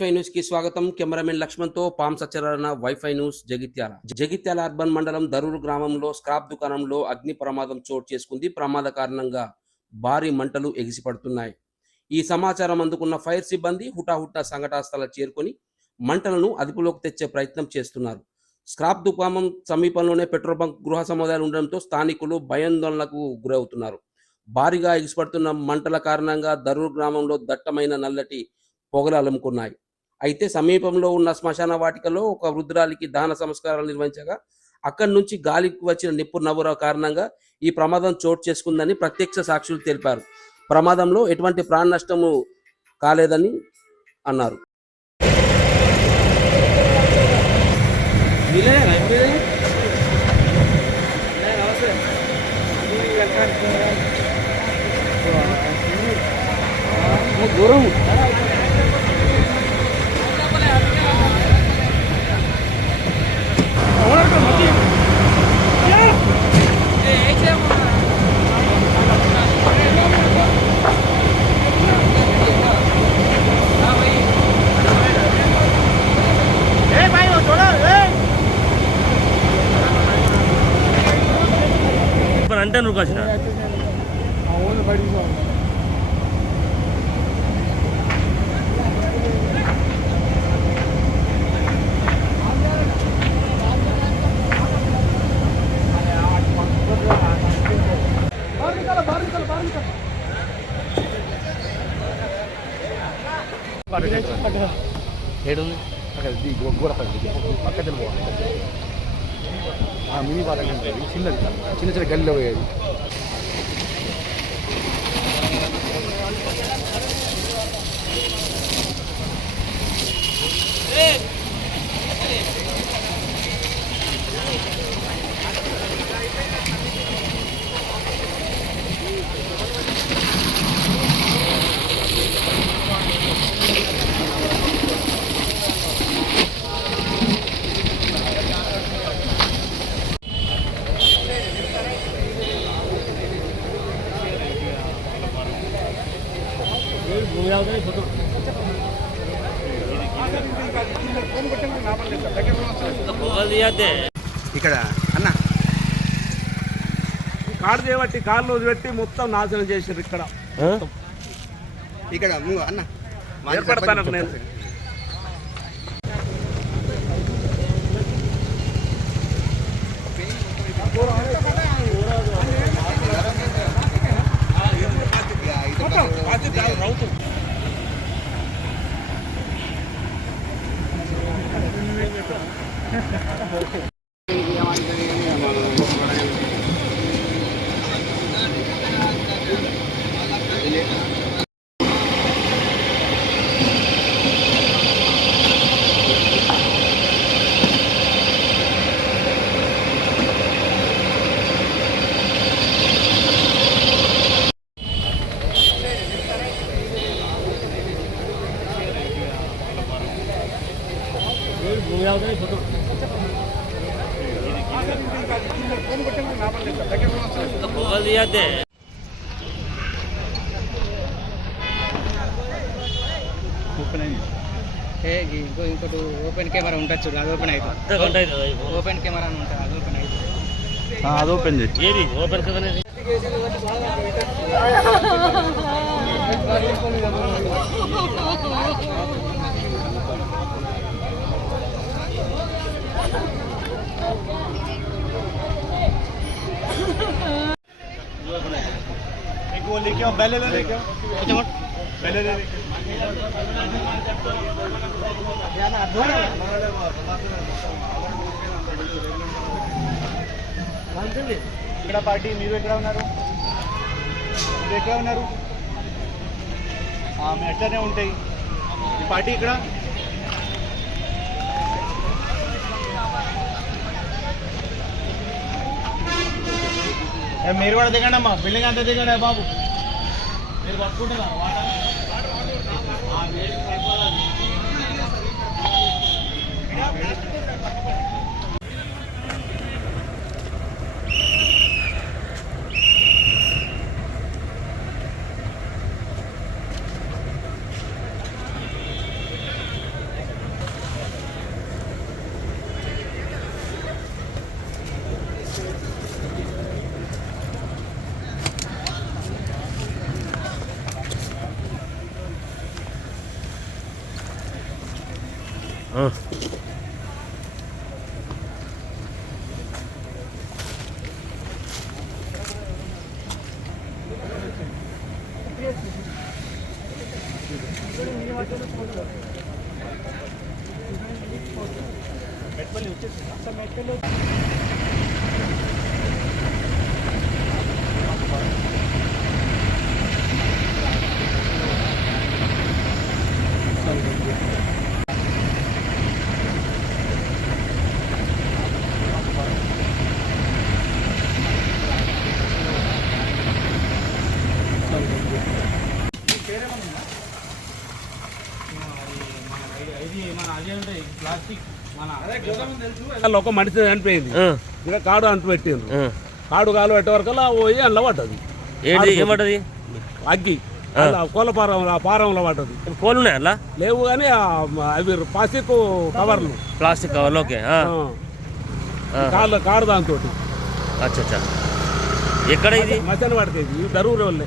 Wifi న్యూస్కి స్వాగతం. Cameraman లక్ష్మణ్తో palm Satyanarayana WiFi news Jagtial. Jagtial urban మండలం దరూరు గ్రామంలో స్క్రాప్ దుకాణంలో అగ్ని ప్రమాదం చోటు చేసుకుంది. ప్రమాద కారణంగా భారీ మంటలు ఎగిసిపడుతున్నాయి. ఈ సమాచారం అందుకున్న ఫైర్ సిబ్బంది హుటాహుటా సంఘటనా స్థలం చేరుకొని మంటలను అదుపులోకి తెచ్చే ప్రయత్నం చేస్తున్నారు. స్క్రాప్ దుకాణం సమీపంలోనే పెట్రోల్ బంక్ గృహ సముదాయాలు ఉండడంతో స్థానికులు భయాందోళనకు గురవుతున్నారు. భారీగా ఎగిసిపడుతున్న మంటల కారణంగా దరూరు గ్రామంలో దట్టమైన నల్లటి పొగలు అలుముకున్నాయి. అయితే సమీపంలో ఉన్న శ్మశాన వాటికలో ఒక వృద్ధురాలికి దాన సంస్కారాలు నిర్వహించగా అక్కడి నుంచి గాలికి వచ్చిన నిప్పు నవ్వుర కారణంగా ఈ ప్రమాదం చోటు చేసుకుందని ప్రత్యక్ష సాక్షులు తెలిపారు. ప్రమాదంలో ఎటువంటి ప్రాణ నష్టము కాలేదని అన్నారు. るかしら。ఏడుంది అక్కడ గోడ పక్కన పోవాలి మినీ బాగా చిన్నది చిన్న చిన్న గల్లీలో పోయేది ఇక్కడ అన్న. కాడు చేయబట్టి కాళ్ళు పెట్టి మొత్తం నాశనం చేశారు ఇక్కడ. ఇక్కడ అన్న. ఏర్పడతాను నేను. చెప్పండి. ఏ ఇంకో ఇంకోటి ఓపెన్ కెమెరా ఉంటుంది చూడు అది ఓపెన్ అయిపోతుంది ఓపెన్ కెమెరా అని ఉంటుంది అది ఓపెన్ అయిపోతుంది అది ఓపెన్ చేసి ఏది ఓపెన్ కదా అనేది ఇక్కడ పార్టీ మీరు ఎక్కడ ఉన్నారు మీరు ఎక్కడ ఉన్నారు ఆ, మేము ఎట్లనే ఉంటాయి ఈ పార్టీ ఇక్కడ మీరు కూడా దిగండి అమ్మా బిల్డింగ్ అంతా దిగండి బాబు మీరు పట్టుకుంటున్నారు వాటర్. ఆ, వేడి సరిపోదండి. ఆ. ఇది మన అదే ఉంటాయి ప్లాస్టిక్ మన వాళ్ళు ఒక మనిషి చనిపోయింది. ఆ. ఇక కాడు అంటు పెట్టిండ్రు. కాడు కాలు పెట్టే వరకు పోయి అందులో పడ్డది. ఏంటి ఏమంటది? అగ్గి. అలా కోళ్ళ పారం ఆ పారంలో పడ్డది. కోళ్ళు ఉన్నాయి అలా లేవు కానీ ఆ అవి ప్లాస్టిక్ కవర్లు. ప్లాస్టిక్ కవర్లు ఓకే. ఆ. కారు కారు దాంతో అచ్చా అచ్చా ఎక్కడ ఇది? మధ్యాహ్నం పడుతుంది దరువురు వాళ్ళే.